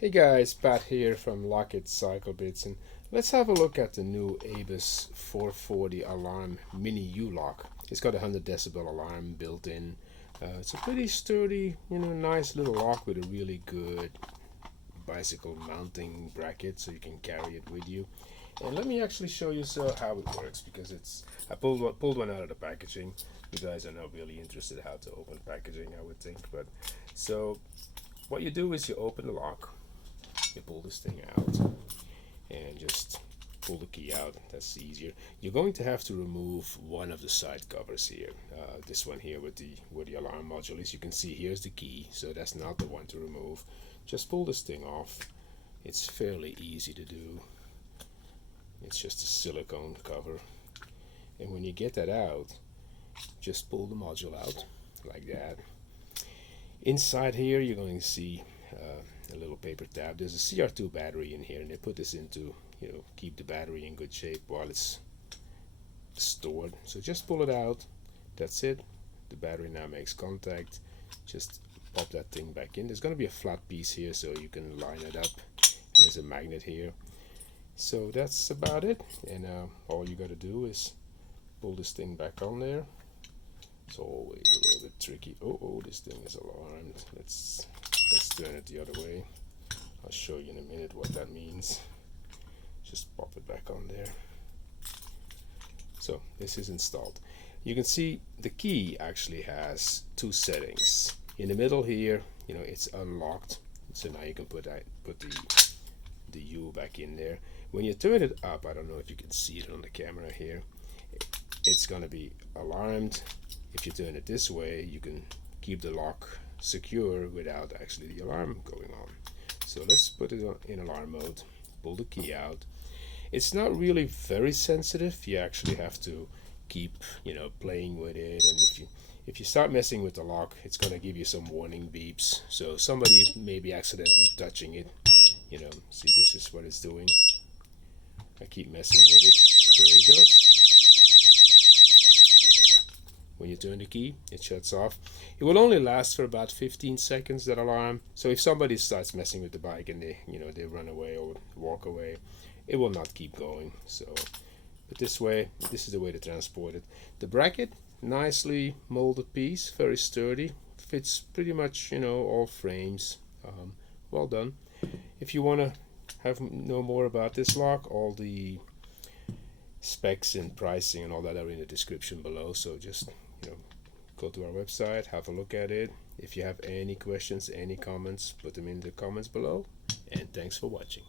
Hey guys, Pat here from Lockett Cycle Bits, and let's have a look at the new ABUS 440 alarm mini U-lock. It's got a 100 decibel alarm built in. It's a pretty sturdy, nice little lock with a really good bicycle mounting bracket, so you can carry it with you. And let me actually show you how it works, because I pulled one out of the packaging. You guys are not really interested how to open packaging, I would think, but so what you do is you open the lock. You pull this thing out and just pull the key out. That's easier. You're going to have to remove one of the side covers here. This one here with the alarm module is. You can see here's the key, so that's not the one to remove. Just pull this thing off. It's fairly easy to do. It's just a silicone cover, and when you get that out, just pull the module out like that. Inside here you're going to see a little paper tab. There's a CR2 battery in here, and they put this in to keep the battery in good shape while it's stored. So just pull it out. That's it. The battery now makes contact. Just pop that thing back in. There's going to be a flat piece here so you can line it up, and there's a magnet here. So that's about it, and all you got to do is pull this thing back on there. It's always a little bit tricky. Oh, this thing is alarmed. Let's turn it the other way. I'll show you in a minute what that means. Just pop it back on there. So this is installed. You can see the key actually has two settings. In the middle here, it's unlocked. So now you can put the U back in there. When you turn it up, I don't know if you can see it on the camera here, it's going to be alarmed. If you turn it this way, you can keep the lock secure without actually the alarm going on. So let's put it in alarm mode, pull the key out. It's not really very sensitive. You actually have to keep playing with it, and if you start messing with the lock, it's going to give you some warning beeps. So somebody may be accidentally touching it. See, this is what it's doing. I keep messing with it. Here it goes. When you turn the key, it shuts off. It will only last for about 15 seconds, that alarm. So if somebody starts messing with the bike and they run away or walk away, it will not keep going. So, but this is the way to transport it. The bracket, nicely molded piece, very sturdy, fits pretty much all frames. Well done. If you want to know more about this lock, all the specs and pricing and all that are in the description below. So just go to our website, have a look at it. If you have any questions, any comments, put them in the comments below. And thanks for watching.